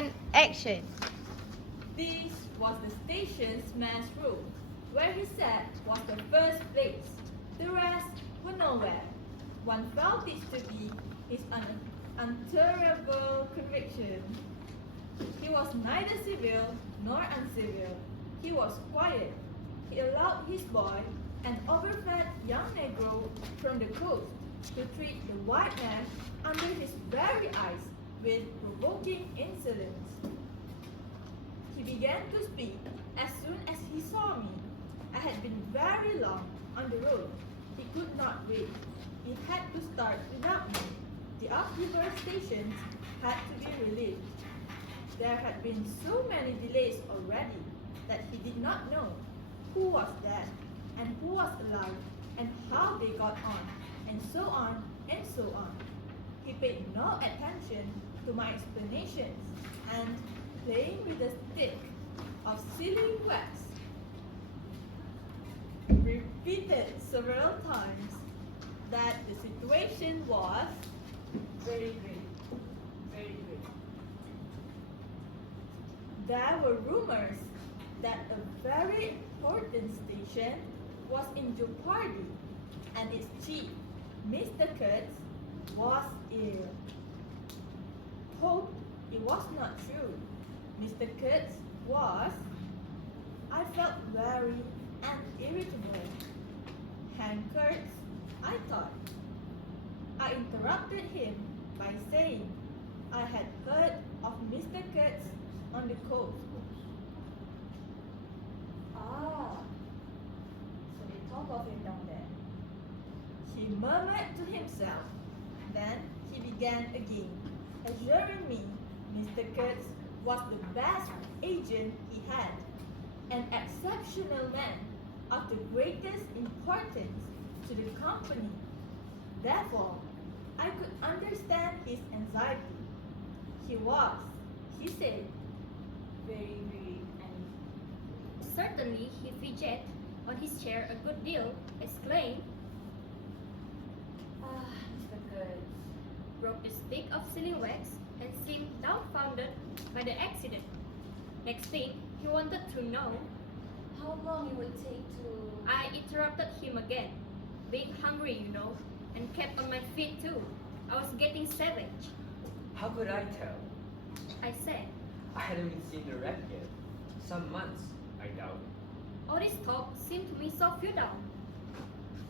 1, action. This was the station's mess room, where he sat was the first place. The rest were nowhere. One felt it to be his unutterable conviction. He was neither civil nor uncivil. He was quiet. He allowed his boy, an overfed young Negro from the coast, to treat the white man under his very eyes with provoking insolence. He began to speak as soon as he saw me. I had been very long on the road. He could not wait. He had to start without me. The upriver stations had to be relieved. There had been so many delays already that he did not know who was dead and who was alive and how they got on, and so on and so on. He paid no attention to my explanations, and playing with the stick of sealing wax, repeated several times that the situation was very grave, very grave. There were rumors that a very important station was in jeopardy, and its chief, Mr. Kurtz, was ill. Hope it was not true. Mr. Kurtz was, I felt very and irritable. Hank Kurtz, I thought. I interrupted him by saying I had heard of Mr. Kurtz on the coast. Ah, so they talk of him down there. He murmured to himself. Then he began again, assuring me Mr. Kurtz was the best agent he had, an exceptional man of the greatest importance to the company. Therefore, I could understand his anxiety. He was, he said, very angry. Certainly he fidgeted on his chair a good deal, exclaimed, Mr. Kurtz. broke the stick of sealing wax, and seemed dumbfounded by the accident. Next thing, he wanted to know How long it would take to... I interrupted him again, being hungry, you know, and kept on my feet too. I was getting savage. How could I tell? I said, I hadn't even seen the wreck yet. Some months, I doubt. all this talk seemed to me so futile.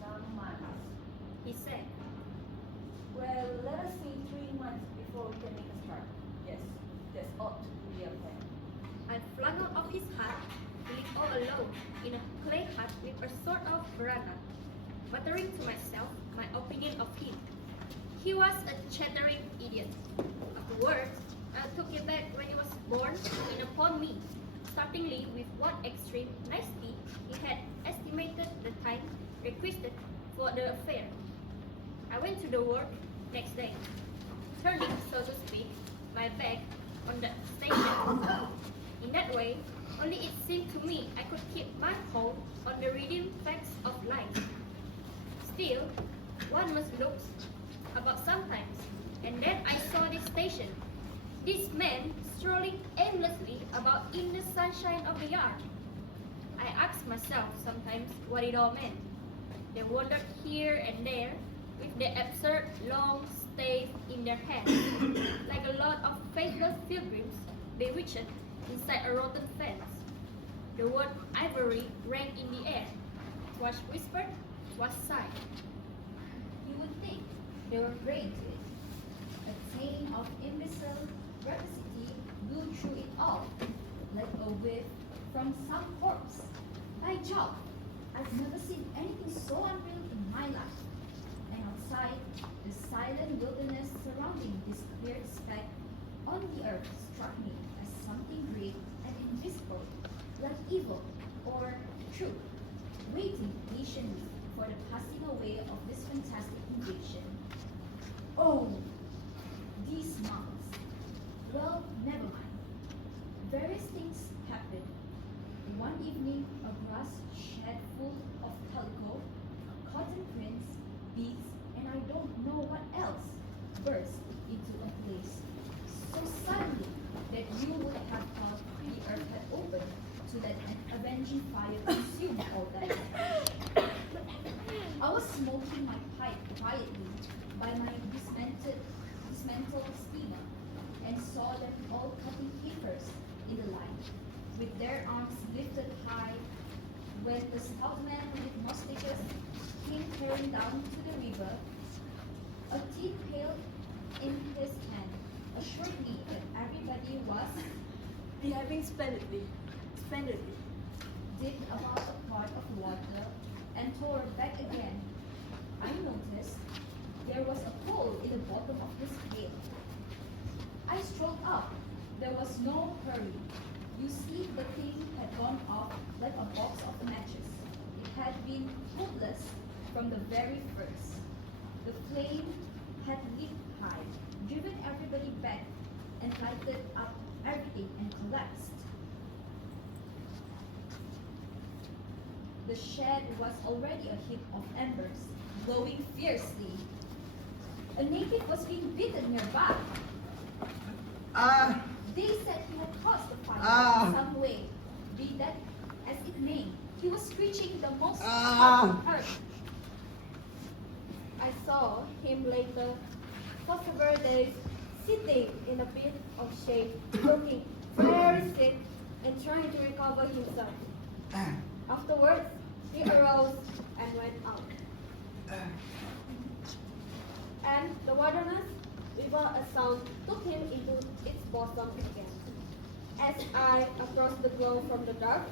Some months. He said, Well, let us say 3 months before we can make a start. Yes, that ought to be a plan. I flung out of his hut, living all alone in a clay hut with a sort of veranda, muttering to myself my opinion of him. He was a chattering idiot. Afterwards, I took it back when he was borne in upon me, startlingly with what extreme nicety he had estimated the time requested for the affair. I went to the work next day, turning, so to speak, my back on the station. In that way, only it seemed to me I could keep my hold on the redeeming facts of life. Still, one must look about sometimes, and then I saw this station, this man strolling aimlessly about in the sunshine of the yard. I asked myself sometimes what it all meant. They wandered here and there with their absurd long staves in their hands, like a lot of faithless pilgrims bewitched inside a rotten fence. The word ivory rang in the air, was whispered, was sighed. You would think they were praying to it. A chain of imbecile rapacity blew through it all, like a whiff from some corpse. By Jove, I've never seen anything so unreal in my life. And outside, the silent wilderness surrounding this cleared speck on the earth struck me as something great and invisible, like evil or truth, waiting patiently for the passing away of this fantastic invasion. Oh, these months. Well, never mind. Various things happened. One evening, a grass shed full of calico, cotton prints, beads, and I don't know what else burst into a blaze so suddenly that you engine fire consumed all that. I was smoking my pipe quietly by my dismantled steamer and saw them all cutting capers in the line, with their arms lifted high, when the stout man with mustaches came tearing down to the river. A tea pail in his hand assured me that everybody was Behaving splendidly. dipped about a quart of water and tore back again. I noticed there was a hole in the bottom of his pail. I strolled up. There was no hurry. You see, the thing had gone off like a box of matches. It had been hopeless from the very first. The flame had leaped high, driven everybody back, and lighted up everything and collapsed. The shed was already a heap of embers, glowing fiercely. A native was being beaten nearby. Ah! They said he had caused the fire Ah. in some way, be that as it may. He was screeching the most Ah. hurt. I saw him later for several days sitting in a bit of shade, looking very sick and trying to recover himself. Afterwards, he arose and went out. And the wilderness, without a sound, took him into its bosom again. As I approached the glow from the dark,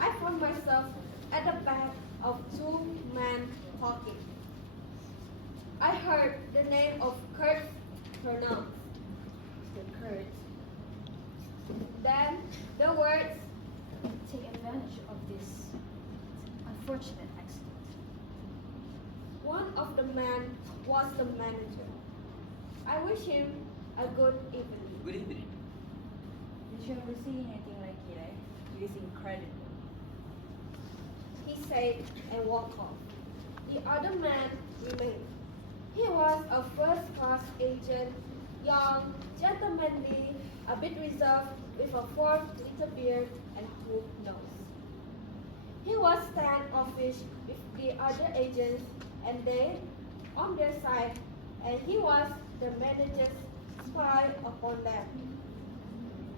I found myself at the back of two men talking. I heard the name of Kurt pronounced. The Kurt. Then the words, Take advantage of this unfortunate accident. one of the men was the manager. I wish him a good evening. Good evening. Did you ever see anything like it, eh? It is incredible. He said and walked off. The other man remained. He was a first-class agent, young, gentlemanly, a bit reserved, with a forked little beard and hooked nose. He was standoffish with the other agents, and they, on their side, and he was the manager's spy upon them.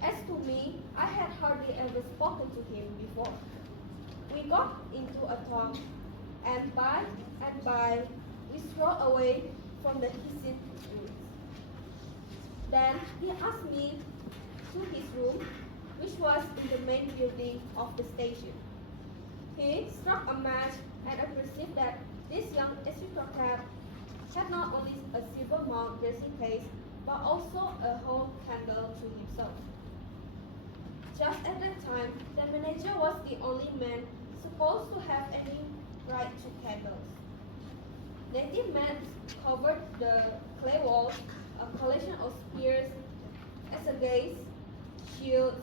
As to me, I had hardly ever spoken to him before. We got into a talk, and by, we strolled away from the hissing woods. Then he asked me to his room, which was in the main building of the station. He struck a match, and I perceived that this young aristocrat had not only a silver mount dressing case, but also a whole candle to himself. Just at that time, the manager was the only man supposed to have any right to candles. Native men covered the clay walls, a collection of spears, assegais, shields,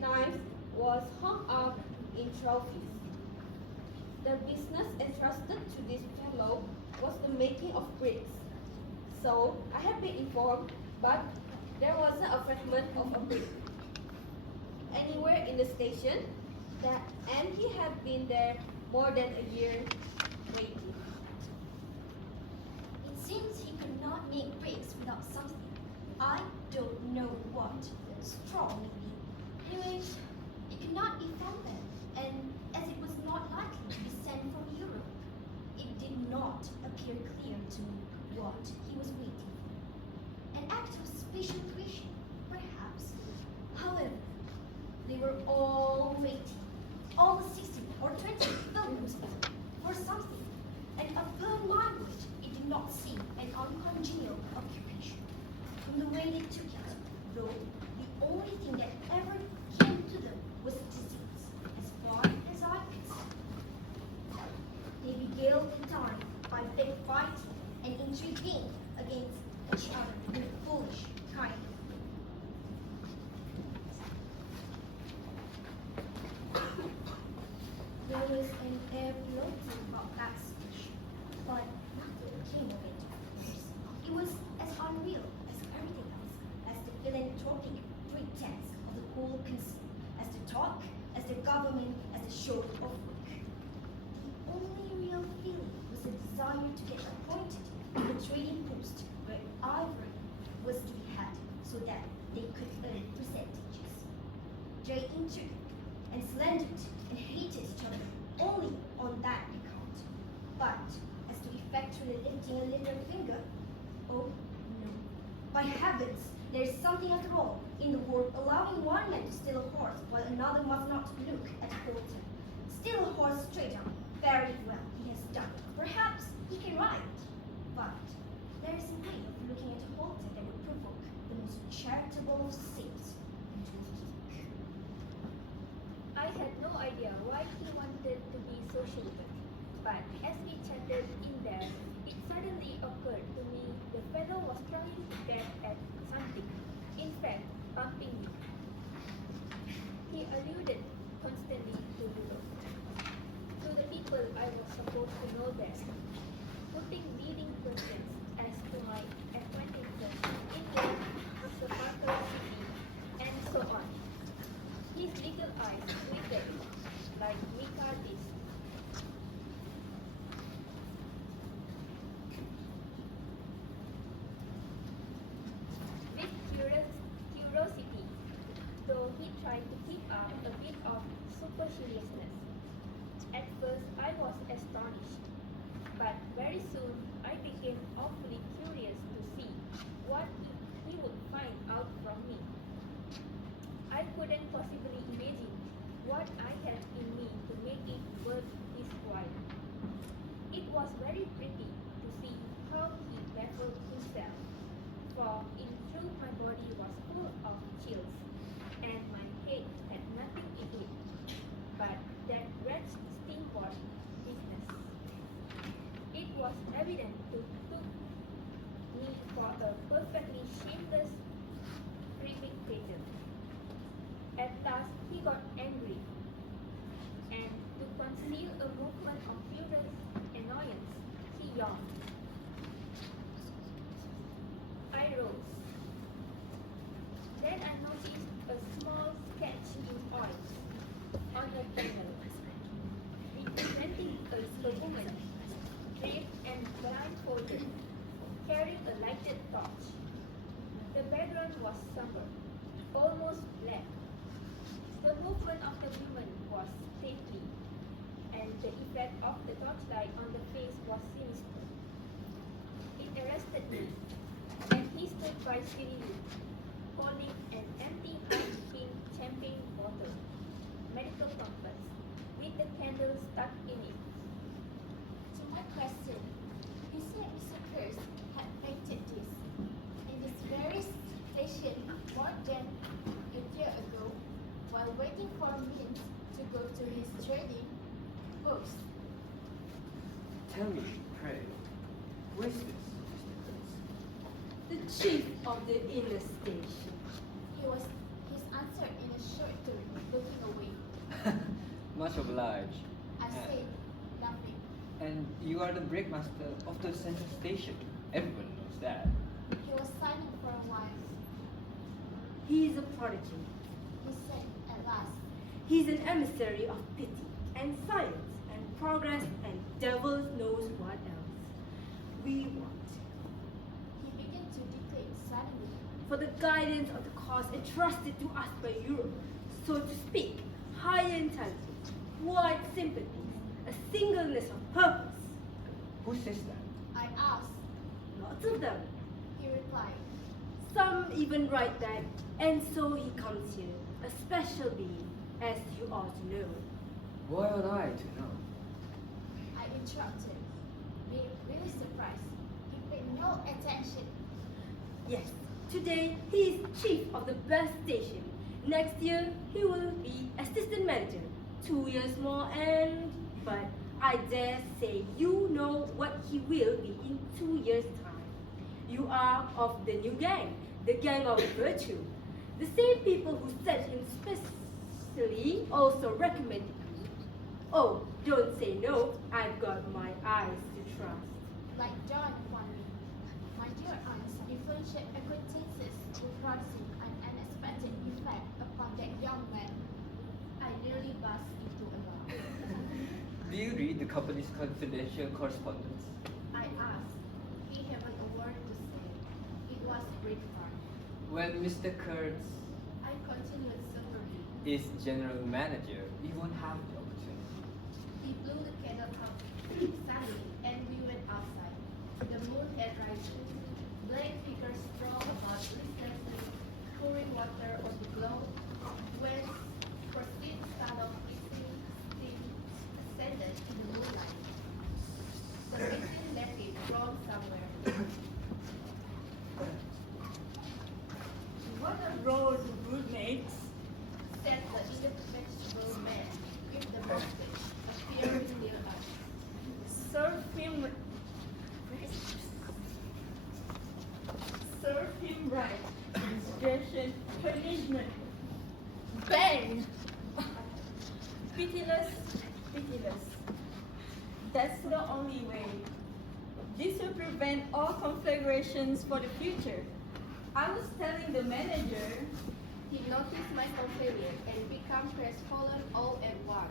knives was hung up in trophies. The business entrusted to this fellow was the making of bricks. So I had been informed, but there wasn't a fragment of a brick anywhere in the station, and he had been there more than a year waiting. It seems he could not make bricks without something. I don't know what. Straw, maybe. Anyways, it could not be from them, and as it was not likely to be sent from Europe, it did not appear clear to me what he was waiting for. An act of special creation, perhaps. However, they were all waiting, all 16 or 20 pilgrims for something, and of their language it did not seem an uncongenial occupation. From the way they took it, though, the only thing that ever came to them was disease, as far as I could see. They beguiled the time by backbiting and intriguing against each other in a foolish kind of There was an air floating about that station, but nothing came of it. It was as unreal as everything else, as the philanthropic pretense of the whole conceit, as the talk as the government as a show of work. The only real feeling was a desire to get appointed to the trading post where ivory was to be had so that they could earn percentages. They injured and slandered and hated each other only on that account. But as to effectually lifting a little finger, oh no. By heavens, there is something after all in the world allowing one man to steal a horse while another must not look at a halter. Steal a horse straight up. Very well, he has done. Perhaps he can ride. But there is a way of looking at a halter that would provoke the most charitable saint into a kick. I had no idea why he wanted to be social good, but as we chatted in there, it suddenly occurred to me the fellow was trying to get at something, in fact, pumping me. He alluded constantly to the people I was supposed to know there, putting leading questions as to my acquaintances in the Sepulchral City, and so on. His little eyes glittered like Mica's. With curiosity, though he tried to keep up a bit of superciliousness. At first, I was astonished, but very soon I became awfully curious to see what he would find out from me. I couldn't possibly imagine what I had in me to make it worth his while. It was very pretty to see how he baffled himself, for in truth my body was full of chills, and my head had nothing in it but that wretched steamboat business. It was evident to took me for a perfectly shameless prevaricator. At last he got angry, and to conceal a movement of furious annoyance, he yawned. I rose. Then I noticed a small sketch in oil on the panel, representing a woman, draped and blindfolded, carrying a lighted torch. The background was somber, almost black. The movement of the woman was stately, and the effect of the torchlight on the face was sinister. It arrested me, and he stood by serenely, holding an empty half-pink champagne bottle, medical compass, with the candle stuck in it. To my question, he said Mr. Curse had painted this in this very station more than a year ago while waiting for means to go to his trading post. Tell me, pray, who is this, Mr. Prince? The chief of the inner station. He was his answer in a short tone, looking away. Much obliged. I said, laughing. And you are the breakmaster of the central station. Everyone knows that. He was silent for a while. He is a prodigy. He said at last, He's an emissary of pity and science and progress and devil knows what else. We want, he began to dictate suddenly. for the guidance of the cause entrusted to us by Europe, so to speak, higher intelligence, wide sympathies, a singleness of purpose. Who says that? I asked. Lots of them. He replied, Some even write that, and so he comes here, a special being, as you ought to know. Why ought I to know? I interrupted, being really surprised. He paid no attention. Yes, today he is chief of the best station. Next year he will be assistant manager. 2 years more and... But I dare say you know what he will be in 2 years' time. You are of the new gang, the gang of virtue. The same people who sent him specially also recommended you. Oh, don't say no, I've got my eyes to trust. Like John Wanley, my dear aunt's influential acquaintances were producing an unexpected effect upon that young man. I nearly the company's confidential correspondence? I asked. He haven't a word to say. It was great fun. When Mr. Kurtz I continued soberly. is general manager, we won't have the opportunity. He blew the candle out suddenly, and we went outside. The moon had risen. Black figures strong about listlessly pouring water on the glow. When proceed sound of hissing steam ascended in the moonlight. The missing native from somewhere. What a rose Brood makes. Said the indefatigable man with the mustache appearing near us. Serve him. Serve him right. Instruction, punishment. Bang! Pitiless, pitiless. That's the only way. This will prevent all conflagrations for the future. I was telling the manager. He noticed my companion and became crestfallen all at once.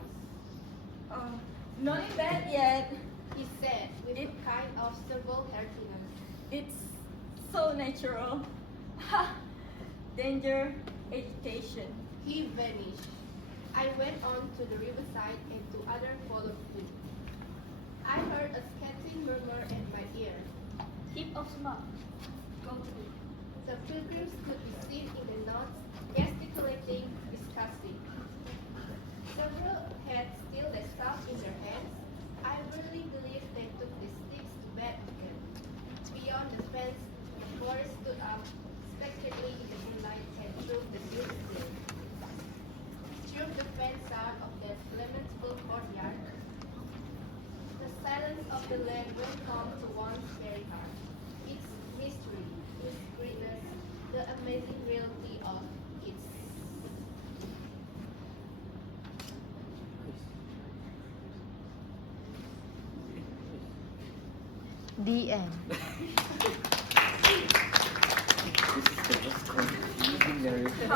Not in bed yet. He said with a kind of civil heartiness. It's so natural. Ha! Danger, agitation. He vanished. I went on to the riverside and to others followed suit. I heard a scathing murmur at my ear. Heap of smoke. Go to. The pilgrims could be seen in the knots, gesticulating, discussing. Several had still their staff in their hands. I really believe they took the sticks to bed again. Beyond the fence, the forest stood up, spectrally in the moonlight, and through the blue sea. Through the fence sound of that lamentable courtyard, the silence of the land went home to one's very heart. Its mystery, its greatness, the amazing reality of its. The end. This is the most confusing narrative.